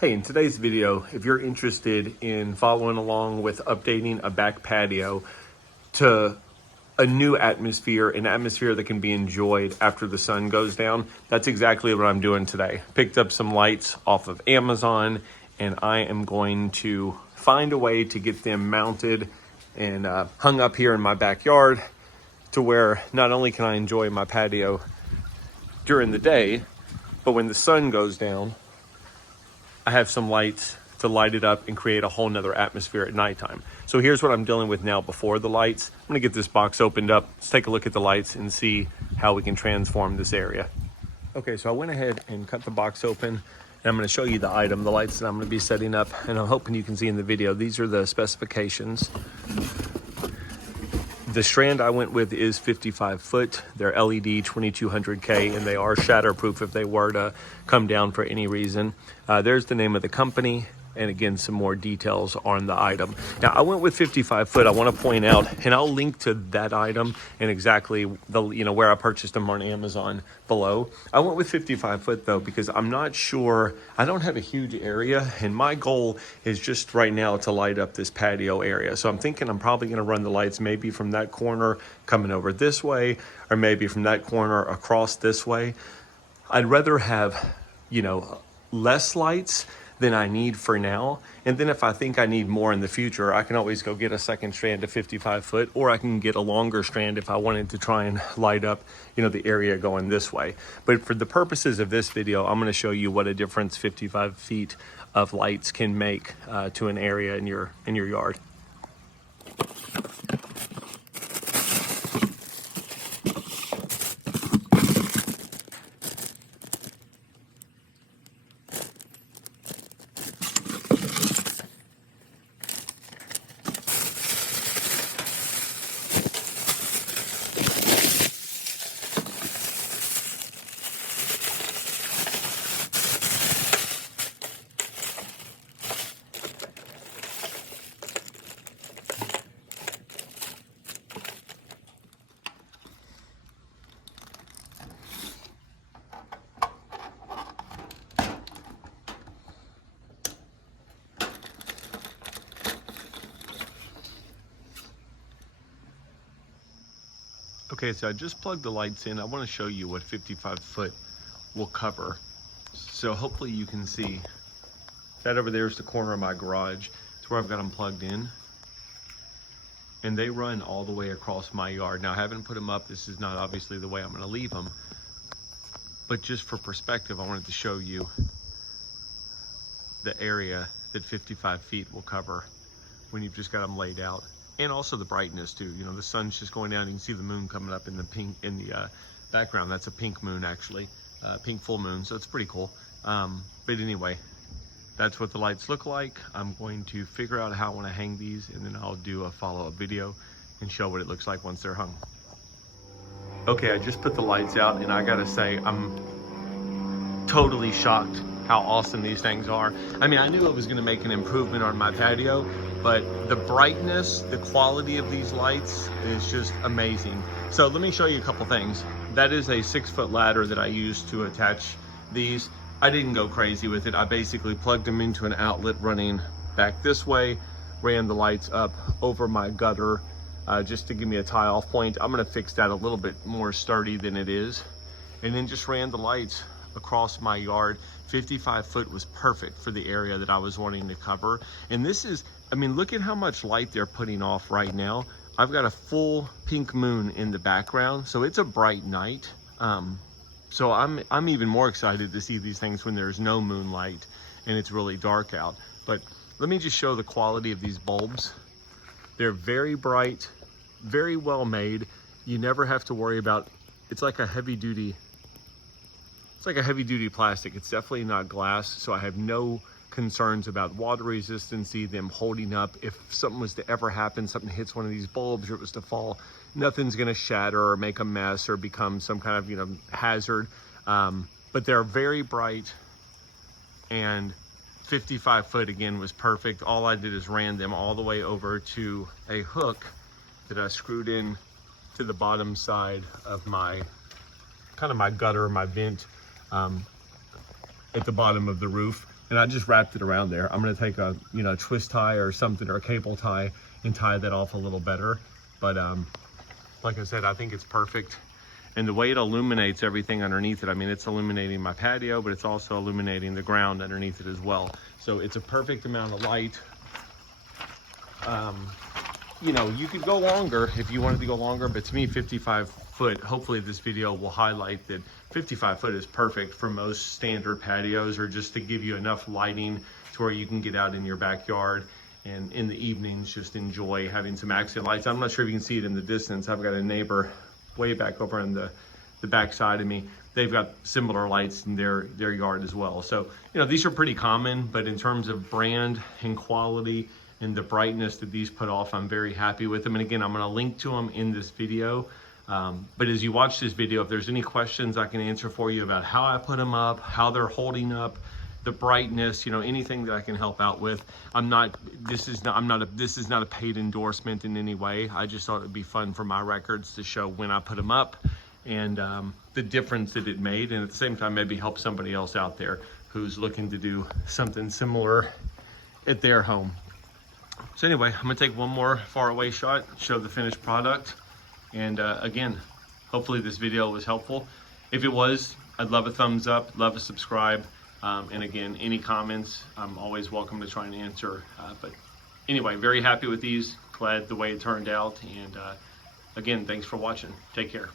Hey, in today's video, if you're interested in following along with updating a back patio to a new atmosphere, an atmosphere that can be enjoyed after the sun goes down, that's exactly what I'm doing today. Picked up some lights off of Amazon, and I am going to find a way to get them mounted and hung up here in my backyard to where not only can I enjoy my patio during the day, but when the sun goes down, I have some lights to light it up and create a whole nother atmosphere at nighttime. So here's what I'm dealing with now before the lights. I'm gonna get this box opened up. Let's take a look at the lights and see how we can transform this area. Okay, so I went ahead and cut the box open, and I'm gonna show you the item, the lights that I'm gonna be setting up, and I'm hoping you can see in the video. These are the specifications. The strand I went with is 55 foot. They're LED 2200K, and they are shatterproof if they were to come down for any reason. There's the name of the company, and again, some more details on the item. Now, I went with 55 foot. I want to point out, and I'll link to that item and exactly where I purchased them on Amazon below. I went with 55 foot though, because I'm not sure, I don't have a huge area, and my goal is just right now to light up this patio area. So I'm thinking I'm probably going to run the lights maybe from that corner coming over this way, or maybe from that corner across this way. I'd rather have, less lights than I need for now. And then if I think I need more in the future, I can always go get a second strand of 55 foot, or I can get a longer strand if I wanted to try and light up, the area going this way. But for the purposes of this video, I'm gonna show you what a difference 55 feet of lights can make to an area in your yard. Okay, so I just plugged the lights in. I want to show you what 55 foot will cover. So hopefully you can see that over there is the corner of my garage. It's where I've got them plugged in. And they run all the way across my yard. Now I haven't put them up. This is not obviously the way I'm going to leave them. But just for perspective, I wanted to show you the area that 55 feet will cover when you've just got them laid out. And also the brightness too. The sun's just going down. You can see the moon coming up in the pink in the background. That's a pink moon actually, pink full moon. So it's pretty cool. But anyway, that's what the lights look like. I'm going to figure out how I want to hang these, and then I'll do a follow-up video and show what it looks like once they're hung. Okay, I just put the lights out, and I gotta say, I'm totally shocked how awesome these things are. I mean, I knew it was gonna make an improvement on my patio, but the brightness, the quality of these lights is just amazing. So let me show you a couple things. That is a 6-foot ladder that I used to attach these. I didn't go crazy with it. I basically plugged them into an outlet running back this way, ran the lights up over my gutter just to give me a tie-off point. I'm gonna fix that a little bit more sturdy than it is. And then just ran the lights across my yard. 55 foot was perfect for the area that I was wanting to cover. And this is, I mean, look at how much light they're putting off right now. I've got a full pink moon in the background, so it's a bright night. So I'm even more excited to see these things when there's no moonlight and it's really dark out. But let me just show the quality of these bulbs. They're very bright, very well made. You never have to worry about, it's like a heavy duty plastic. It's definitely not glass, so I have no concerns about water resistancy, them holding up. If something was to ever happen, something hits one of these bulbs or it was to fall, nothing's gonna shatter or make a mess or become some kind of hazard. But they're very bright, and 55 foot again was perfect. All I did is ran them all the way over to a hook that I screwed in to the bottom side of my gutter, my vent. at the bottom of the roof, and I just wrapped it around there. I'm gonna take a, you know, twist tie or something, or a cable tie, and tie that off a little better. But like I said, I think it's perfect. And the way it illuminates everything underneath it, I mean, it's illuminating my patio, but it's also illuminating the ground underneath it as well. So it's a perfect amount of light. You know, you could go longer if you wanted to go longer, but to me, 55 foot, hopefully this video will highlight that 55 foot is perfect for most standard patios, or just to give you enough lighting to where you can get out in your backyard and in the evenings just enjoy having some accent lights. I'm not sure if you can see it in the distance. I've got a neighbor way back over on the back side of me. They've got similar lights in their yard as well. So, you know, these are pretty common, but in terms of brand and quality and the brightness that these put off, I'm very happy with them. And again, I'm gonna link to them in this video. But as you watch this video, if there's any questions I can answer for you about how I put them up, how they're holding up, the brightness, you know, anything that I can help out with. This is not a paid endorsement in any way. I just thought it'd be fun for my records to show when I put them up, and the difference that it made, and at the same time maybe help somebody else out there who's looking to do something similar at their home. So anyway, I'm gonna take one more far away shot, show the finished product. And again, hopefully this video was helpful. If it was, I'd love a thumbs up, love a subscribe. And again, any comments, I'm always welcome to try and answer. But anyway, very happy with these, glad the way it turned out. And again, thanks for watching. Take care.